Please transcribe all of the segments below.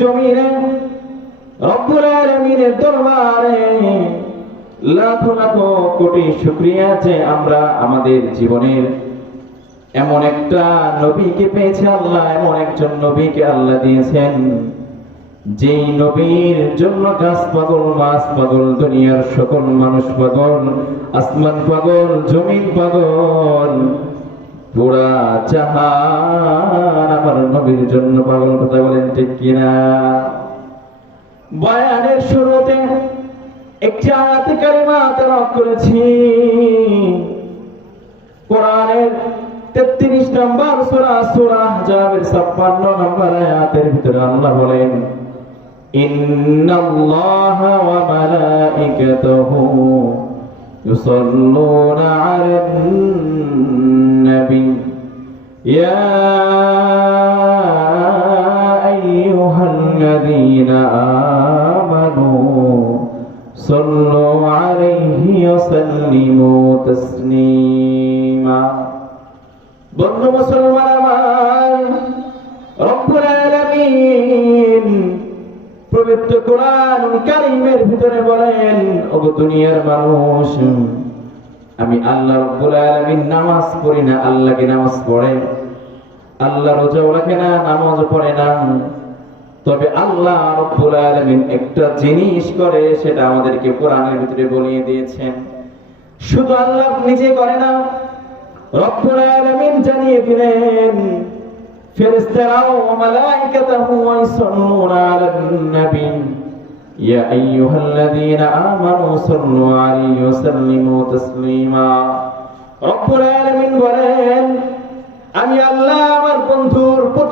জমিনে, রব্বুল আলামিনের দরবারে লাখো লাখো কোটি শুকরিয়া যে আমরা আমাদের জীবনের। এমন একটা নবীকে পেয়েছে আল্লাহ, এমন একজন নবীকে আল্লাহ দিয়েছেন, যেই নবীর জন্য গাছ পাগল, মাছ পাগল, দুনিয়ার সকল মানুষ পাগল, আসমান পাগল, জমিন পাগল। পুরা জন্য পাগল কথা বলেন ঠিক কিনা? বয়ানের শুরুতে একটি আয়াত কারিমা তেলাওয়াত করেছি। কোরআনের 33 নম্বর সূরা সূরা আহজাবের 56 নম্বর আয়াতের ভিতরে আল্লাহ বলেন, ইন্নাল্লাহা ওয়া মালাইকাতাহু ইউসাল্লুনা ইয়া আইয়ুহাল্লাযীনা আমানু صلوا عليه وسلموا تسليما বন্ধু মুসলমান আমার রব্বুল আলামিন পবিত্র কোরআন কারীমের ভিতরে বলেন ওগো দুনিয়ার মানুষ আমি আল্লাহ রব্বুল আলামিন নামাজ পড়ি না আল্লাহ কি নামাজ পড়ে আল্লাহ রোজাও রাখে না, নামাজ পড়ে না। তবে আল্লাহ রব্বুল আলামিন একটা জিনিস করে, সেটা আমাদেরকে কোরআনের ভিতরে বলিয়ে দিয়েছেন। শুধু আল্লাহ নিজে করে না, রব্বুল আলামিন জানিয়ে দিলেন, ফেরেশতারাও আলান ইয়া আইয়ুহাল্লাযীনা আমানু সাল্লু আলাইহি ওয়া সাল্লিমু তাসলিমা। রব্বুল আলামিন বলেন, আমি আল্লাহ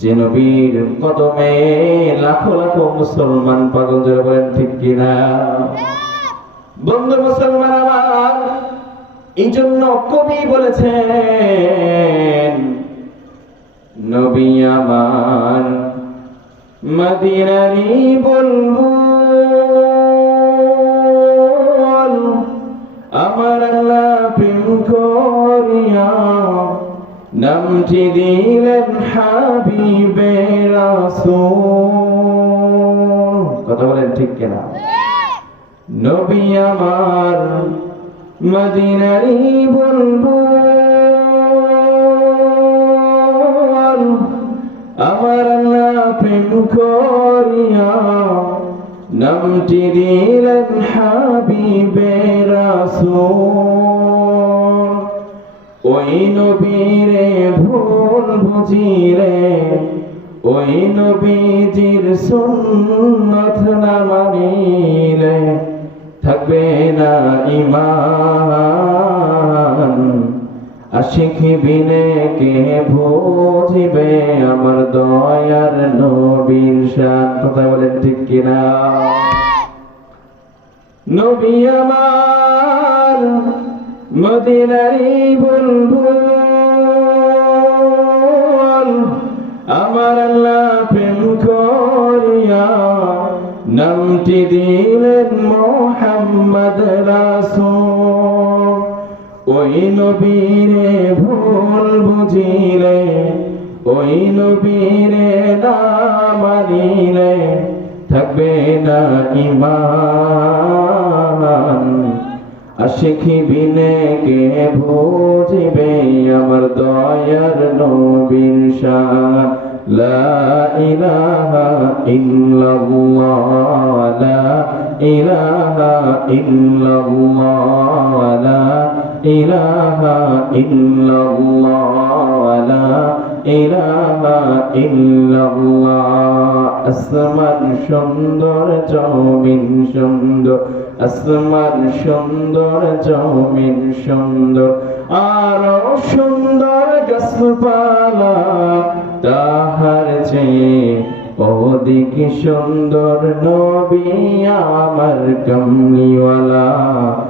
যে নবীর কদমে লাখো লাখো মুসলমান পাগল যারা বলেন, ঠিক কিনা? বন্ধু মুসলমান আমার এই জন্য কবি বলেছেন, নবী আমার মদিনারি বলব আমার আল্লাহ প্রেম নামটি দিলেন হাবিবে রাসূল। কথা বলেন ঠিক কিনা? নবী আমার মদিনারি বলব আমার আল্লাহ প্রেম করিয়া নামটি দিলেন হাবিবে রাসূল। ওই নবীরে ভুল বুঝিলে ওই নবীজির সুন্নত না মানিলে থাকবে না ইমান আশিক বিনে কে বুঝিবে আমার দয়ার নবীর শান? কথা বলেন ঠিক কিনা? নবী আমার মদিনারি বুলবুল আমার আল্লাহ প্রেম করিয়া নামটি দিলেন মোহাম্মদ রাসূল। ওই নবীরে ভুল বুঝিলে, ওই নবীরে না মানিলে থাকবে না ইমান। আশিকি বিনে কে বুঝিবে আমার দয়ার নবীর শান? লা ইলাহা ইল্লাল্লাহ, লা ইলাহা ইল্লাল্লাহ, লা ইলাহা ইল্লাল্লাহ, লা ইলাহা ইল্লাল্লাহ। আসমান সুন্দর, জমিন সুন্দর। আসমান সুন্দর, জমিন সুন্দর। আরও সুন্দর গাছপালা তাহার চেয়ে অধিক সুন্দর। নবী আমার কমলিওয়ালা।